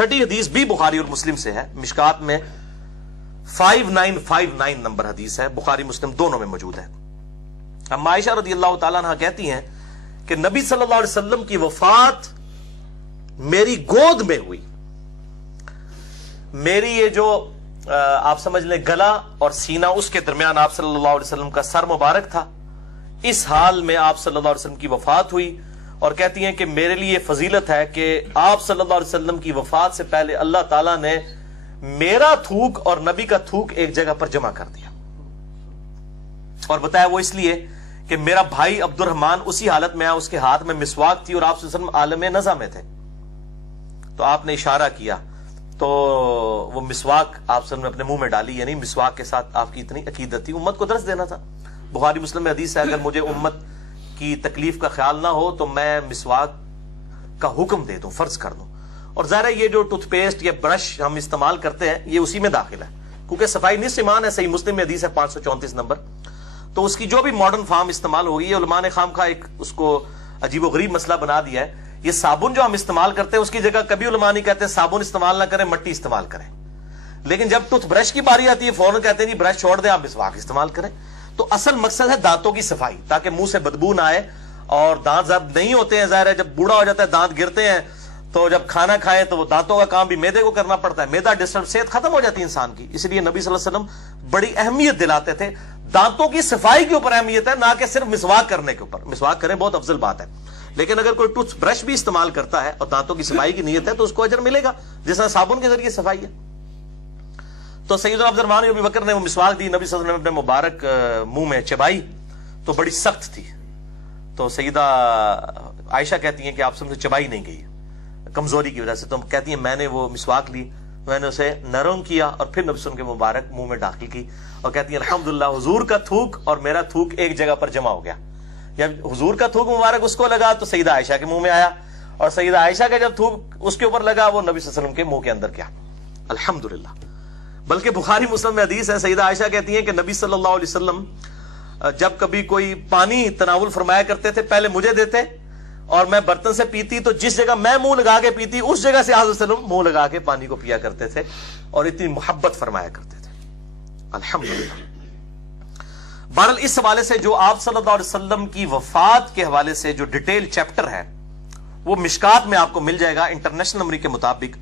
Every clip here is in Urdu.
چھٹی حدیث بھی بخاری اور مسلم سے ہے، مشکات میں 5959 نمبر حدیث ہے، بخاری مسلم دونوں میں موجود ہے۔ ہم عائشہ رضی اللہ تعالیٰ عنہ کہتی ہیں کہ نبی صلی اللہ علیہ وسلم کی وفات میری گود میں ہوئی، میری یہ جو آپ سمجھ لیں گلا اور سینہ، اس کے درمیان آپ صلی اللہ علیہ وسلم کا سر مبارک تھا، اس حال میں آپ صلی اللہ علیہ وسلم کی وفات ہوئی۔ اور کہتی ہیں کہ میرے لیے فضیلت ہے کہ آپ صلی اللہ علیہ وسلم کی وفات سے پہلے اللہ تعالیٰ نے میرا تھوک اور نبی کا تھوک ایک جگہ پر جمع کر دیا، اور بتایا وہ اس لیے کہ میرا بھائی عبد الرحمن اسی حالت میں آیا، اس کے ہاتھ میں مسواک تھی اور آپ صلی اللہ علیہ وسلم عالم نزع میں تھے، تو آپ نے اشارہ کیا تو وہ مسواک آپ صلی اللہ علیہ وسلم نے اپنے منہ میں ڈالی، یعنی مسواک کے ساتھ آپ کی اتنی عقیدت تھی، امت کو درس دینا تھا۔ بخاری مسلم میں حدیث ہے اگر مجھے امت کی تکلیف کا خیال نہ ہو تو میں مسواک کا حکم دے دوں، فرض کر دوں۔ اور ظاہر ہے یہ جو ٹوتھ پیسٹ یا برش ہم استعمال کرتے ہیں یہ اسی میں داخل ہے، کیونکہ صفائی نصف ایمان ہے، صحیح مسلم میں حدیث ہے 534 نمبر، تو اس کی جو بھی ماڈرن فارم استعمال ہوگی، علماء نے خام خواہ ایک اس کو عجیب و غریب مسئلہ بنا دیا ہے۔ یہ صابن جو ہم استعمال کرتے ہیں اس کی جگہ کبھی علماء نہیں کہتے صابن استعمال نہ کریں، مٹی استعمال کریں، لیکن جب ٹوتھ برش کی باری آتی ہے فوراً کہتے ہیں جی برش چھوڑ دیں، آپ مسواک استعمال کریں۔ تو اصل مقصد ہے دانتوں کی صفائی، تاکہ منہ سے بدبو نہ آئے، اور دانت ضرب نہیں ہوتے ہیں، ظاہر ہے جب بوڑھا ہو جاتا ہے دانت گرتے ہیں، تو جب کھانا کھائے تو وہ دانتوں کا کام بھی معدے کو کرنا پڑتا ہے، معدہ ڈسٹرب، صحت ختم ہو جاتی ہے انسان کی۔ اس لیے نبی صلی اللہ علیہ وسلم بڑی اہمیت دلاتے تھے، دانتوں کی صفائی کے اوپر اہمیت ہے، نہ کہ صرف مسواک کرنے کے اوپر۔ مسواک کریں بہت افضل بات ہے، لیکن اگر کوئی ٹوتھ برش بھی استعمال کرتا ہے اور دانتوں کی صفائی کی نیت ہے تو اس کو اجر ملے گا، جس طرح صابن کے ذریعے صفائی ہے۔ تو سیدنا عبد الرحمن بن ابی بکر نے وہ مسواک دی، نبی صلی اللہ علیہ وسلم نے اپنے مبارک منہ میں چبائی تو بڑی سخت تھی، تو سیدہ عائشہ کہتی ہیں کہ آپ سے چبائی نہیں گئی کمزوری کی وجہ سے، تو کہتی ہیں میں نے وہ مسواک لی، میں نے اسے نرم کیا اور پھر نبی صلی اللہ علیہ وسلم کے مبارک منہ میں داخل کی، اور کہتی ہیں الحمدللہ حضور کا تھوک اور میرا تھوک ایک جگہ پر جمع ہو گیا۔ جب حضور کا تھوک مبارک اس کو لگا تو سیدہ عائشہ کے منہ میں آیا، اور سیدہ عائشہ کا جب تھوک اس کے اوپر لگا وہ نبی صلی اللہ علیہ وسلم کے منہ کے اندر کیا، الحمدللہ۔ بلکہ بخاری مسلم میں حدیث ہے، سیدہ عائشہ کہتی ہیں کہ نبی صلی اللہ علیہ وسلم جب کبھی کوئی پانی تناول فرمایا کرتے تھے پہلے مجھے دیتے، اور میں برتن سے پیتی تو جس جگہ میں منہ لگا کے پیتی اس جگہ سے حضرت صلی اللہ علیہ وسلم منہ لگا کے پانی کو پیا کرتے تھے، اور اتنی محبت فرمایا کرتے تھے، الحمدللہ۔ بہرحال اس حوالے سے جو آپ صلی اللہ علیہ وسلم کی وفات کے حوالے سے جو ڈیٹیل چیپٹر ہے وہ مشکات میں آپ کو مل جائے گا، انٹرنیشنل نمبر کے مطابق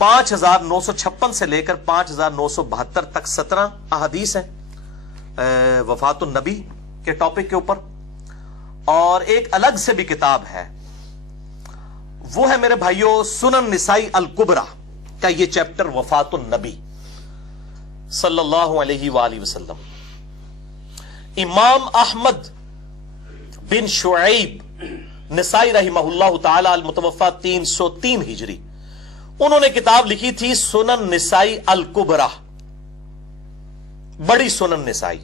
5956 سے لے کر 5972 تک 17 احادیث ہیں وفات النبی کے ٹاپک کے اوپر، اور ایک الگ سے بھی کتاب ہے، وہ ہے میرے بھائیوں سنن نسائی الکبریٰ کا یہ چیپٹر وفات النبی صلی اللہ علیہ وآلہ وسلم۔ امام احمد بن شعیب نسائی رحمہ اللہ تعالی المتوفى 303 ہجری، انہوں نے کتاب لکھی تھی سنن نسائی الکبریٰ، بڑی سنن نسائی۔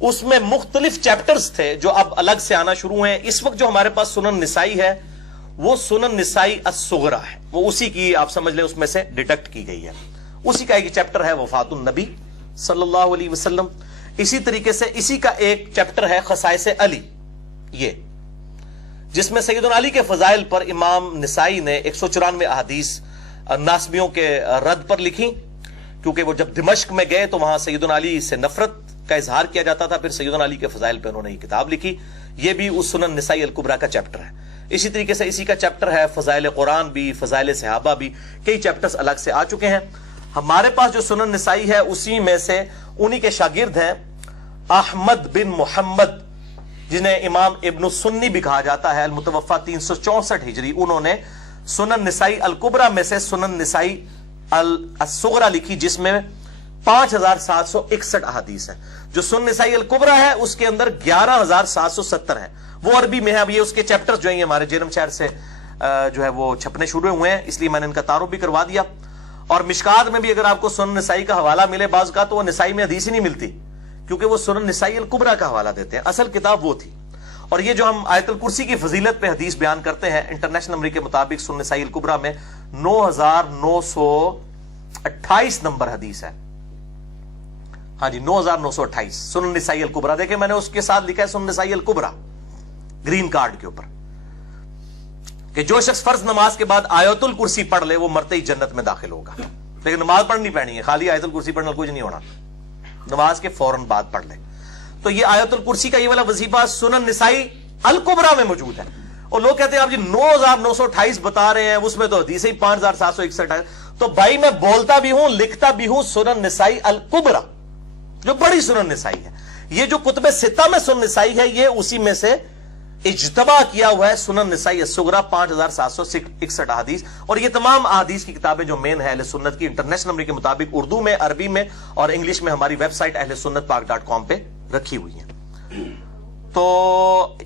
اس میں مختلف چیپٹرز تھے جو اب الگ سے آنا شروع ہیں۔ اس وقت جو ہمارے پاس سنن نسائی ہے وہ سنن نسائی الصغریٰ ہے، وہ اسی کی آپ سمجھ لیں اس میں سے ڈیڈکٹ کی گئی ہے، اسی کا ایک چیپٹر ہے وفات النبی صلی اللہ علیہ وسلم۔ اسی طریقے سے اسی کا ایک چیپٹر ہے خصائص علی، یہ جس میں سیدنا علی کے فضائل پر امام نسائی نے 194 احادیث ناسبیوں کے رد پر لکھی، کیونکہ وہ جب دمشق میں گئے تو وہاں سیدنا علی سے نفرت کا اظہار کیا جاتا تھا، پھر سیدنا علی کے فضائل پہ انہوں نے یہ کتاب لکھی، یہ بھی اس سنن نسائی الکبریٰ کا چیپٹر ہے۔ اسی طریقے سے اسی کا چیپٹر ہے فضائل قرآن بھی، فضائل صحابہ بھی، کئی چیپٹرز الگ سے آ چکے ہیں۔ ہمارے پاس جو سنن نسائی ہے اسی میں سے انہی کے شاگرد ہیں احمد بن محمد، جنہیں امام ابن السنی بھی کہا جاتا ہے، المتوفى 364 ہجری، انہوں نے سنن نسائی الکبریٰ میں سے سنن نسائی الصغریٰ لکھی، جس میں 5761 احادیث ہیں۔ جو سنن نسائی الکبریٰ ہے اس کے اندر 11770 ہیں، وہ عربی میں ہے۔ اب یہ اس کے چیپٹرز جو ہیں ہمارے جیرم شہر سے جو ہے وہ چھپنے شروع ہوئے ہیں، اس لیے میں نے ان کا تعارف بھی کروا دیا۔ اور مشکات میں بھی اگر آپ کو سنن نسائی کا حوالہ ملے بعض کا تو وہ نسائی میں حدیث ہی نہیں ملتی، کیونکہ وہ سنن نسائی الکبریٰ کا حوالہ دیتے ہیں، اصل کتاب وہ تھی۔ اور یہ جو ہم آیت الکرسی کی فضیلت پہ حدیث بیان کرتے ہیں انٹرنیشنل نمبر کے مطابق سنن نسائی الکبریٰ میں 9928 نمبر حدیث ہے، ہاں جی 9928 سنن نسائی الکبریٰ۔ دیکھیں میں نے اس کے ساتھ لکھا ہے سنن نسائی الکبریٰ گرین کارڈ کے اوپر۔ کہ جو شخص فرض نماز کے بعد آیت الکرسی پڑھ لے وہ مرتے ہی جنت میں داخل ہوگا. لیکن نماز پڑھنی پڑنی ہے, خالی آیت الکرسی پڑھنا کچھ نہیں ہونا, نماز کے فوراً بعد پڑھ لے. تو یہ آیت الکرسی کا یہ والا وظیفہ سنن نسائی الکبریٰ میں موجود ہے. اور لوگ کہتے ہیں آپ جی 9928 بتا رہے ہیں, اس میں تو حدیث ہی 5761 ہے. تو بھائی میں بولتا بھی ہوں لکھتا بھی ہوں سنن نسائی الکبریٰ, جو بڑی سنن نسائی ہے. یہ جو کتب ستہ میں سنن نسائی ہے یہ اسی میں سے اجتبا کیا ہوا ہے, سنن نسائی الصغریٰ 5761 احادیث. اور یہ تمام احادیث کی کتابیں جو مین ہے اہل سنت کی انٹرنیشنل نمبر کے مطابق اردو میں, عربی میں اور انگلش میں ہماری ویب سائٹ اہل سنت پاک.com پہ رکھی ہوئی ہیں. تو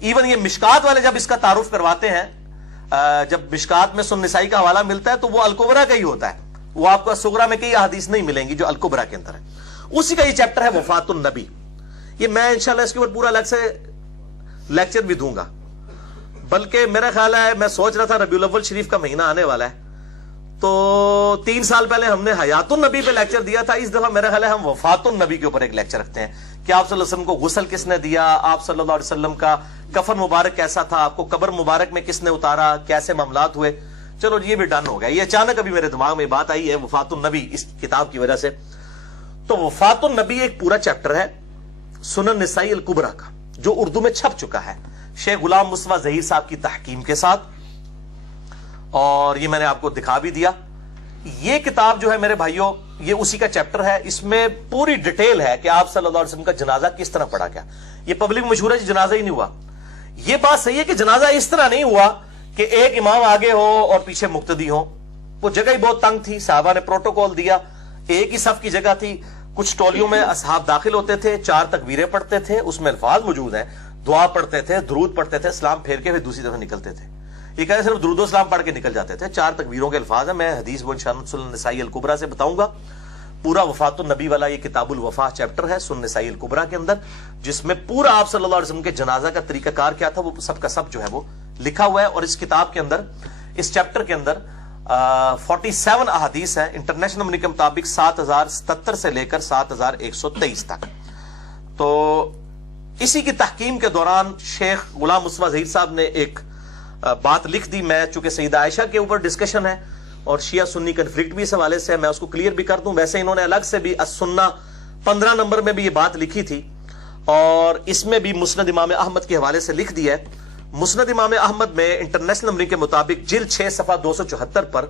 ایون یہ مشکات والے جب اس کا تعارف کرواتے ہیں, جب مشکات میں سنن نسائی کا حوالہ ملتا ہے تو وہ الکبریٰ کا ہی ہوتا ہے, وہ آپ کو الصغریٰ میں کئی احادیث نہیں ملیں گی جو الکبریٰ کے اندر ہے. اسی کا یہ چیپٹر ہے وفات النبی. یہ میں انشاءاللہ اس کے اوپر پورا الگ سے لیکچر بھی دوں گا, بلکہ میرا خیال ہے میں سوچ رہا تھا ربیع الاول شریف کا مہینہ آنے والا ہے, تو 3 سال پہلے ہم نے حیات النبی پہ لیکچر دیا تھا. اس دفعہ میرا خیال ہے ہم وفات النبی کے اوپر ایک لیکچر رکھتے ہیں کہ آپ صلی اللہ علیہ وسلم کو غسل کس نے دیا, آپ صلی اللہ علیہ وسلم کا کفن مبارک کیسا تھا, آپ کو قبر مبارک میں کس نے اتارا, کیسے معاملات ہوئے. چلو یہ بھی ڈن ہو گیا. یہ اچانک ابھی میرے دماغ میں بات آئی ہے وفات النبی اس کتاب کی وجہ سے. تو وفات النبی ایک پورا چیپٹر ہے سنن نسائی الکبریٰ کا, جو اردو میں چھپ چکا ہے شیخ غلام مصطفیٰ ظہیر صاحب کی تحکیم کے ساتھ, اور یہ میں نے آپ کو دکھا بھی دیا. یہ کتاب جو ہے میرے بھائیوں یہ اسی کا چیپٹر ہے. اس میں پوری ڈیٹیل ہے کہ آپ صلی اللہ علیہ وسلم کا جنازہ کس طرح پڑھا گیا. یہ پبلک مشہور ہے جنازہ ہی نہیں ہوا. یہ بات صحیح ہے کہ جنازہ اس طرح نہیں ہوا کہ ایک امام آگے ہو اور پیچھے مقتدی ہو. وہ جگہ ہی بہت تنگ تھی, صحابہ نے پروٹوکول دیا, ایک ہی صف کی جگہ تھی. کچھ ٹولیوں میں اصحاب داخل ہوتے تھے, 4 تکبیریں پڑھتے تھے, اس میں الفاظ موجود ہیں, دعا پڑھتے تھے, درود پڑھتے تھے, سلام پھیر کے پھر دوسری طرف نکلتے تھے. یہ کہتے صرف درود و سلام پڑھ کے نکل جاتے تھے. 4 تکبیروں کے الفاظ ہیں, میں حدیث وہ انشاءاللہ سنن نسائی الکبریٰ سے بتاؤں گا. پورا وفات النبی والا یہ کتاب الوفا چیپٹر ہے سنن نسائی الکبریٰ کے اندر, جس میں پورا آپ صلی اللہ علیہ وسلم کے جنازہ کا طریقہ کار کیا تھا وہ سب کا سب جو ہے وہ لکھا ہوا ہے. اور اس کتاب کے اندر, اس چیپٹر کے اندر 47 احادیث ہیں انٹرنیشنل نمبر کے مطابق 7077 سے لے کر 7123 تک. تو اسی کی تحکیم کے دوران شیخ غلام مصطفیٰ ظہیر صاحب نے ایک بات لکھ دی. میں چونکہ سیدہ عائشہ کے اوپر ڈسکشن ہے اور شیعہ سنی کنفلکٹ بھی اس حوالے سے ہے, میں اس کو کلیئر بھی کر دوں. ویسے انہوں نے الگ سے بھی السنہ 15 نمبر میں بھی یہ بات لکھی تھی, اور اس میں بھی مسند امام احمد کے حوالے سے لکھ دیا ہے. مسند امام احمد میں انٹرنیشنل نمبر کے مطابق جلد 6 صفحہ 274 پر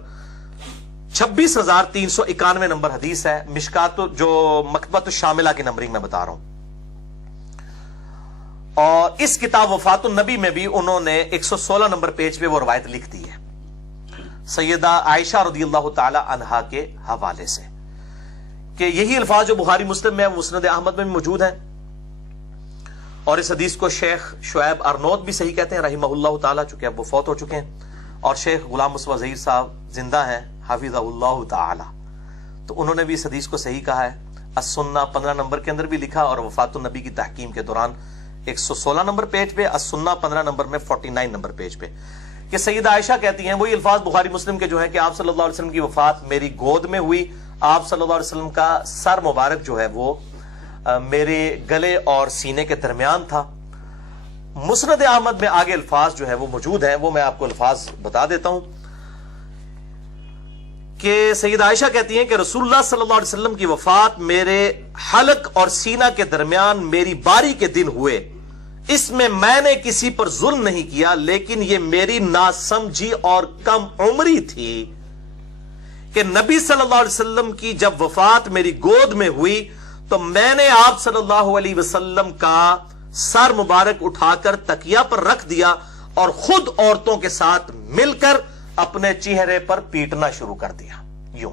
26391 نمبر حدیث ہے. مشکات جو مکتبۃ الشاملہ کی نمبرنگ میں بتا رہا ہوں. اور اس کتاب وفات النبی میں بھی انہوں نے 116 نمبر پیج پہ وہ روایت لکھ دی ہے سیدہ عائشہ رضی اللہ تعالی عنہا کے حوالے سے, کہ یہی الفاظ جو بخاری مسلم میں مسند احمد میں بھی موجود ہیں. اور اس حدیث کو شیخ شعیب ارنوت بھی صحیح کہتے ہیں رحمہ اللہ تعالی, چونکہ اب وہ فوت ہو چکے ہیں, اور شیخ غلام مصطفیٰ ظہیر صاحب زندہ ہیں حافظہ اللہ تعالی, تو انہوں نے بھی اس حدیث کو صحیح کہا ہے. السنہ 15 نمبر کے اندر بھی لکھا, اور وفات النبی کی تحکیم کے دوران 116 نمبر پیج پہ, السنہ 15 نمبر میں 49 نمبر پیج پہ, کہ سیدہ عائشہ کہتی ہیں وہی الفاظ بخاری مسلم کے جو ہے کہ آپ صلی اللہ علیہ وسلم کی وفات میری گود میں ہوئی, آپ صلی اللہ علیہ وسلم کا سر مبارک جو ہے وہ میرے گلے اور سینے کے درمیان تھا. مسند احمد میں آگے الفاظ جو ہے وہ موجود ہیں, وہ میں آپ کو الفاظ بتا دیتا ہوں کہ سیدہ عائشہ کہتی ہیں کہ رسول اللہ صلی اللہ علیہ وسلم کی وفات میرے حلق اور سینہ کے درمیان میری باری کے دن ہوئے. اس میں نے کسی پر ظلم نہیں کیا, لیکن یہ میری ناسمجھی اور کم عمری تھی کہ نبی صلی اللہ علیہ وسلم کی جب وفات میری گود میں ہوئی تو میں نے آپ صلی اللہ علیہ وسلم کا سر مبارک اٹھا کر تکیہ پر رکھ دیا اور خود عورتوں کے ساتھ مل کر اپنے چہرے پر پیٹنا شروع کر دیا. یوں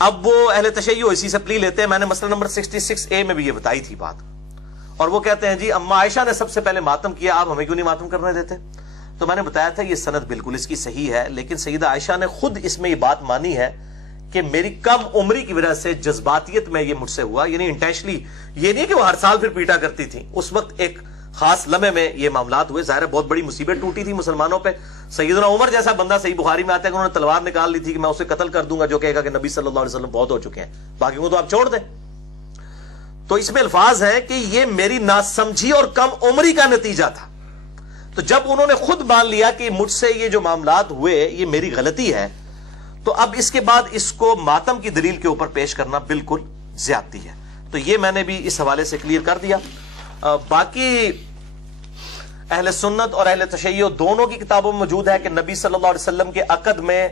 اب وہ اہل تشیع اسی سے پلی لیتے ہیں. میں نے مسئلہ نمبر 66A میں بھی یہ بتائی تھی بات, اور وہ کہتے ہیں جی اما عائشہ نے سب سے پہلے ماتم کیا, آپ ہمیں کیوں نہیں ماتم کرنے دیتے؟ تو میں نے بتایا تھا یہ سند بالکل اس کی صحیح ہے, لیکن سیدہ عائشہ نے خود اس میں یہ بات مانی ہے کہ میری کم عمری کی وجہ سے جذباتیت میں یہ مجھ سے ہوا, یعنی انٹینشنلی. یہ نہیں کہ وہ ہر سال پھر پیٹا کرتی تھی, اس وقت ایک خاص لمحے میں یہ معاملات ہوئے. ظاہر ہے بہت بڑی مصیبت ٹوٹی تھی مسلمانوں پہ. سیدنا عمر جیسا بندہ صحیح بخاری میں آتا ہے کہ انہوں نے تلوار نکال لی تھی کہ میں اسے قتل کر دوں گا جو کہے گا کہ نبی صلی اللہ علیہ وسلم بہت ہو چکے ہیں, باقی کو تو آپ چھوڑ دیں. تو اس میں الفاظ ہیں کہ یہ میری ناسمجھی اور کم عمری کا نتیجہ تھا. تو جب انہوں نے خود مان لیا کہ مجھ سے یہ جو معاملات ہوئے یہ میری غلطی ہے، تو اب اس کے بعد اس کو ماتم کی دلیل کے اوپر پیش کرنا بالکل زیادتی ہے. تو یہ میں نے بھی اس حوالے سے کلیئر کر دیا. باقی اہل سنت اور اہل تشیع دونوں کی کتابوں میں موجود ہے کہ نبی صلی اللہ علیہ وسلم کے عقد میں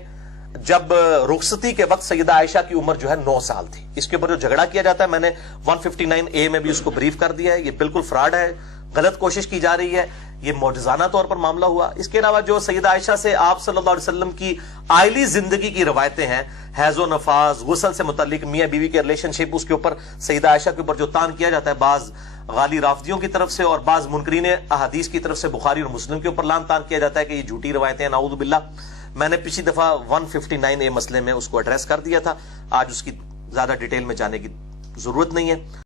جب رخصتی کے وقت سیدہ عائشہ کی عمر جو ہے 9 سال تھی. اس کے اوپر جو جھگڑا کیا جاتا ہے میں نے 159A میں بھی اس کو بریف کر دیا ہے. یہ بالکل فراڈ ہے، غلط کوشش کی جا رہی ہے، یہ معجزانہ طور پر معاملہ ہوا. اس کے علاوہ جو سیدہ عائشہ سے آپ صلی اللہ علیہ وسلم کی آئلی زندگی کی روایتیں ہیں، حیض و نفاس، غسل سے متعلق میاں بیوی کے ریلیشن شپ، اس کے اوپر سیدہ عائشہ کے اوپر جو تان کیا جاتا ہے بعض غالی رافضیوں کی طرف سے اور بعض منکرین احادیث کی طرف سے، بخاری اور مسلم کے اوپر لام تان کیا جاتا ہے کہ یہ جھوٹی روایتیں ہیں، نعوذ باللہ. میں نے پچھلی دفعہ 159A مسئلے میں اس کو ایڈریس کر دیا تھا. آج اس کی زیادہ ڈیٹیل میں جانے کی ضرورت نہیں ہے.